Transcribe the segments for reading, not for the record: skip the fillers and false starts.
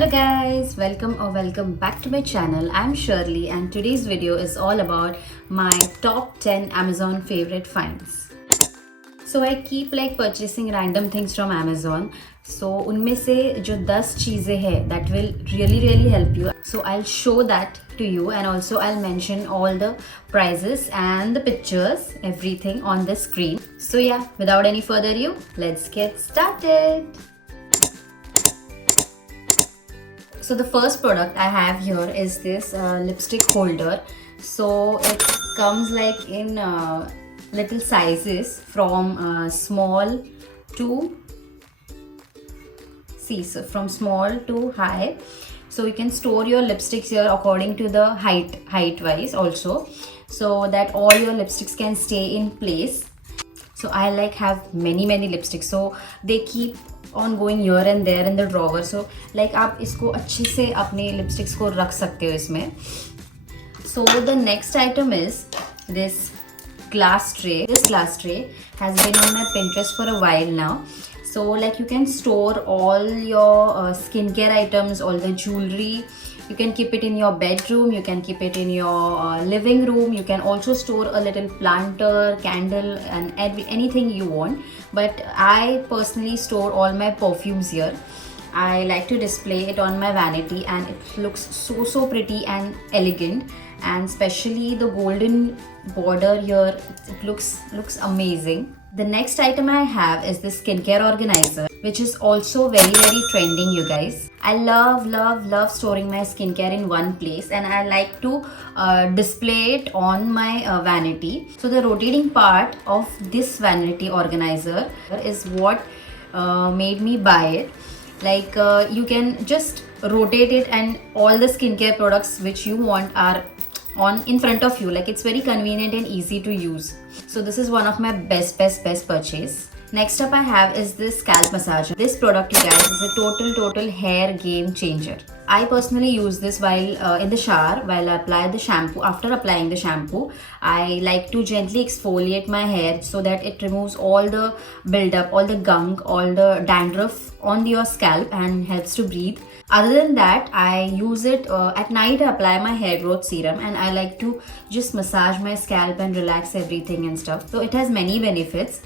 Hello guys, welcome back to my channel. I'm Shirley and today's video is all about my top 10 Amazon favorite finds. So I keep like purchasing random things from Amazon. So उनमें से जो 10 चीज़ें हैं that will really help you. So I'll show that to you and also I'll mention all the prices and the pictures, everything on the screen. So yeah, without any further ado, let's get started. So the first product I have here is this lipstick holder. So it comes like in little sizes from small to from small to high. So you can store your lipsticks here according to the height wise also, so that all your lipsticks can stay in place. So I like have many lipsticks, so they keep on going here and there in the drawer. So like आप इसको अच्छे से अपने lipsticks को रख सकते हो इसमें. So the next item is this glass tray. This glass tray has been on my Pinterest for a while now. So like you can store all your skincare items, all the jewelry. You can keep it in your bedroom, you can keep it in your living room. You can also store a little planter, candle and anything you want. But I personally store all my perfumes here. I like to display it on my vanity and it looks so pretty and elegant, and especially the golden border here, it looks amazing. The next item I have is this skincare organizer, which is also very trending, you guys. I love storing my skincare in one place and I like to display it on my vanity. So the rotating part of this vanity organizer is what made me buy it. Like you can just rotate it and all the skincare products which you want are on in front of you. Like it's very convenient and easy to use. So this is one of my best purchase. Next up I have is this scalp massager. This product, you guys, is a total hair game changer. I personally use this while in the shower, while I apply the shampoo. After applying the shampoo, I like to gently exfoliate my hair so that it removes all the buildup, all the gunk, all the dandruff on your scalp and helps to breathe. Other than that, I use it at night. I apply my hair growth serum and I like to just massage my scalp and relax everything and stuff. So it has many benefits.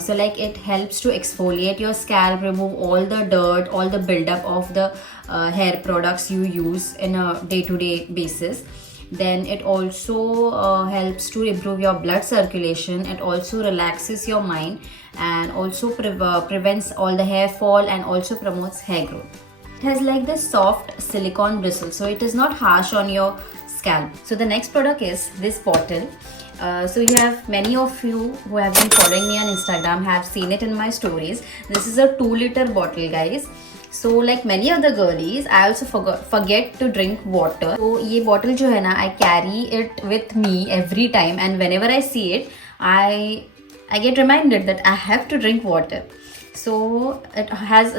So like it helps to exfoliate your scalp, remove all the dirt, all the buildup of the hair products you use in a day-to-day basis. Then it also helps to improve your blood circulation. It also relaxes your mind and also prevents all the hair fall and also promotes hair growth. It has like this soft silicone bristle, so it is not harsh on your scalp. So the next product is this bottle. So you have many of you who have been following me on Instagram have seen it in my stories. This is a 2-liter bottle, guys. So like many other girlies, I also forget to drink water. So ये bottle जो है ना, I carry it with me every time, and whenever I see it, I get reminded that I have to drink water. So it has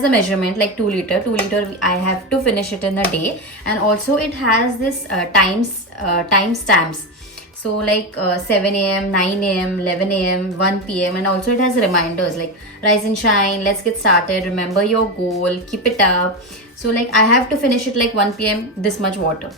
the measurement like 2 liter. 2 liter I have to finish it in a day, and also it has this time stamps. So like 7 a.m., 9 a.m., 11 a.m., 1 p.m. and also it has reminders like rise and shine, let's get started, remember your goal, keep it up. So like I have to finish it like 1 p.m. this much water.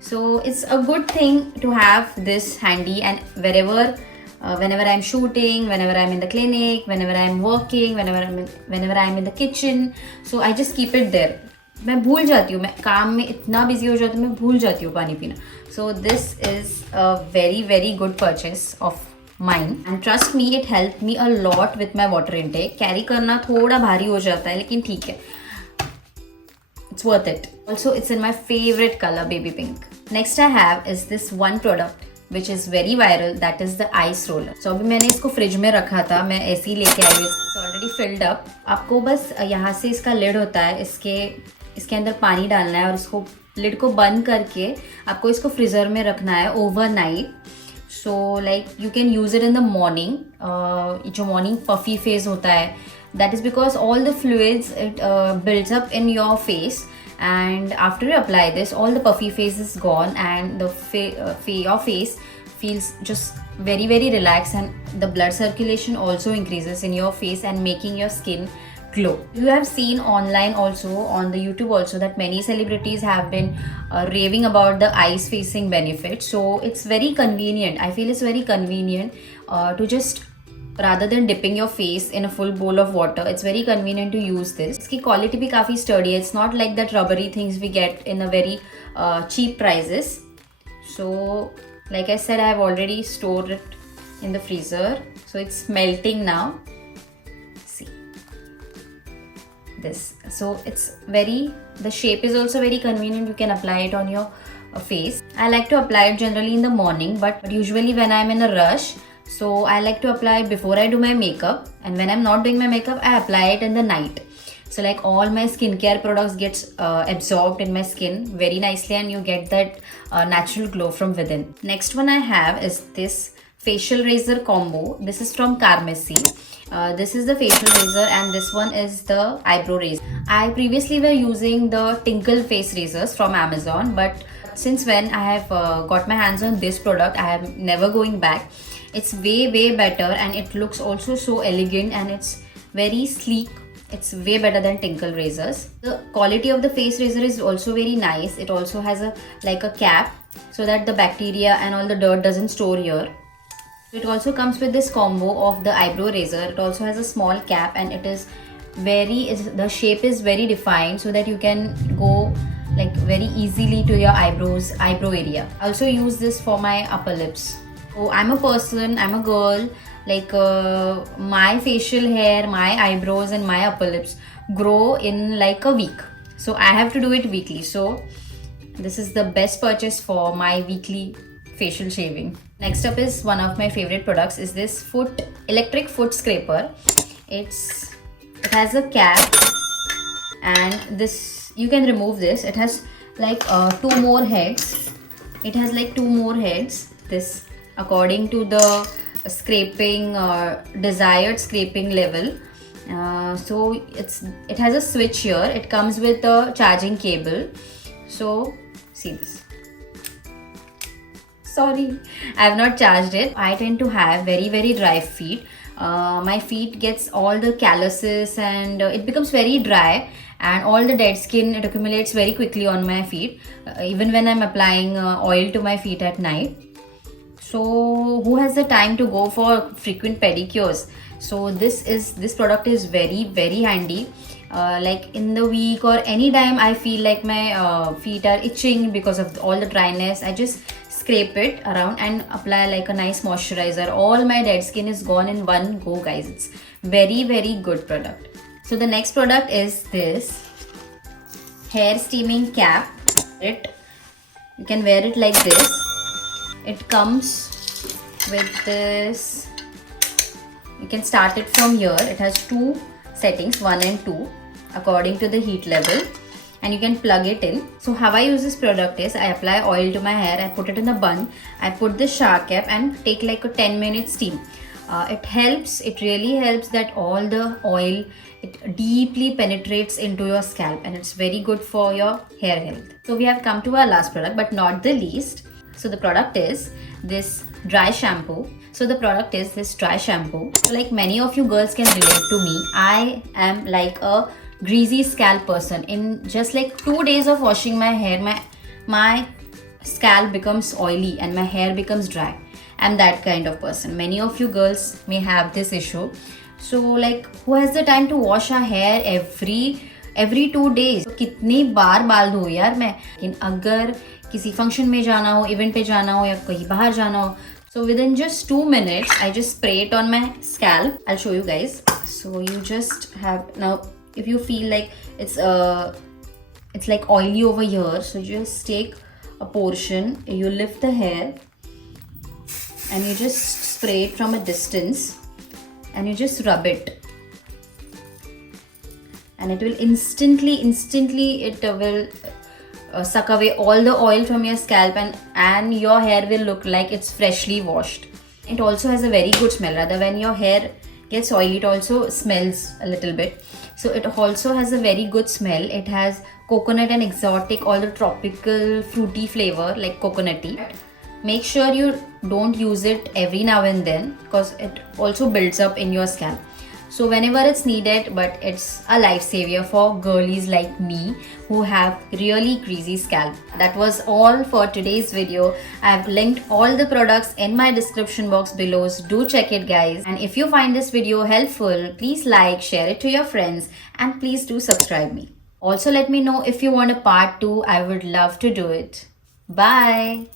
So it's a good thing to have this handy, and whenever I'm shooting, whenever I'm in the clinic, whenever I'm working, whenever I'm in the kitchen, so I just keep it there. मैं भूल जाती हूँ, मैं काम में इतना busy हो जाती हूँ, मैं भूल जाती हूँ पानी पीना. So this is a very good purchase of mine, and trust me, it helped me a lot with my water intake. Carry करना थोड़ा भारी हो जाता है, लेकिन ठीक है, it's worth it. Also it's in my favorite color, baby pink. Next I have is this one product which is very viral, that is the ice roller. So अभी मैंने इसको फ्रिज में रखा था, मैं ऐसे ही लेके आई हूँ. It's already filled up. आपको बस यहाँ से इसका लिड होता है, इसके अंदर पानी डालना है और इसको लिड को बंद करके आपको इसको फ्रीजर में रखना है overnight. So like you can use it in the morning. जो मॉर्निंग पफी फेज होता है, that is because all the fluids it builds up in your face, and after you apply this, all the puffy face is gone and your face feels just very relaxed, and the blood circulation also increases in your face and making your skin glow. You have seen online also, on the YouTube also, that many celebrities have been raving about the eyes facing benefit. So it's very convenient. I feel it's very convenient to just, rather than dipping your face in a full bowl of water, it's very convenient to use this. इसकी quality भी काफी sturdy है. It's not like that rubbery things we get in a very cheap prices. So like I said, I have already stored it in the freezer. So it's melting now. See this. So it's very, the shape is also very convenient. You can apply it on your face. I like to apply it generally in the morning, but usually when I'm in a rush, so I like to apply it before I do my makeup, and when I'm not doing my makeup, I apply it in the night. So like all my skincare products gets absorbed in my skin very nicely, and you get that natural glow from within. Next one I have is this facial razor combo. This is from Carmesy. This is the facial razor, and this one is the eyebrow razor. I previously were using the Tinkle face razors from Amazon, but since when I have got my hands on this product, I am never going back. It's way better, and it looks also so elegant, and it's very sleek. It's way better than Tinkle razors. The quality of the face razor is also very nice. It also has a like a cap so that the bacteria and all the dirt doesn't store here. It also comes with this combo of the eyebrow razor. It also has a small cap, and it is the shape is very defined so that you can go like very easily to your eyebrow area. I also use this for my upper lips. So I'm a girl, like my facial hair, my eyebrows and my upper lips grow in like a week. So I have to do it weekly. So this is the best purchase for my weekly facial shaving. Next up is one of my favorite products, is this electric foot scraper. It has a cap, and this, you can remove this. It has like two more heads. This according to the scraping desired scraping level. So it has a switch here. It comes with a charging cable. So see this. Sorry, I have not charged it. I tend to have very dry feet. My feet gets all the calluses, and it becomes very dry, and all the dead skin, it accumulates very quickly on my feet, even when I'm applying oil to my feet at night. So who has the time to go for frequent pedicures? So this product is very handy. Like in the week or any time I feel like my feet are itching because of all the dryness, I just scrape it around and apply like a nice moisturizer. All my dead skin is gone in one go, guys. It's very good product. So the next product is this hair steaming cap. You can wear it like this. It comes with this. You can start it from here. It has two settings, 1 and 2, according to the heat level, and you can plug it in. So how I use this product is, I apply oil to my hair, I put it in a bun, I put the shower cap and take like a 10-minute steam. It really helps that all the oil, it deeply penetrates into your scalp, and it's very good for your hair health. So we have come to our last product, but not the least. So the product is this dry shampoo. So like many of you girls can relate to me, I am like a greasy scalp person. In just like 2 days of washing my hair, my scalp becomes oily and my hair becomes dry. I'm that kind of person. Many of you girls may have this issue. So like, who has the time to wash our hair every 2 days? So कितनी बार बाल धो यार मैं. लेकिन अगर किसी function में जाना हो, इवेंट पे जाना हो या कहीं बाहर जाना हो, so within just 2 minutes I just spray it on my scalp. I'll show you guys. So you just have, now if you feel like it's like oily over here, so you just take a portion, you lift the hair and you just spray it from a distance and you just rub it, and it will instantly it will suck away all the oil from your scalp, and your hair will look like it's freshly washed. It also has a very good smell. Rather, when your hair gets oily, it also smells a little bit. So it also has a very good smell. It has coconut and exotic, all the tropical fruity flavor like coconutty. Make sure you don't use it every now and then because it also builds up in your scalp. So whenever it's needed, but it's a lifesaver for girlies like me who have really greasy scalp. That was all for today's video. I've linked all the products in my description box below, so do check it guys. And if you find this video helpful, please like, share it to your friends, and please do subscribe me. Also let me know if you want a part 2, I would love to do it. Bye.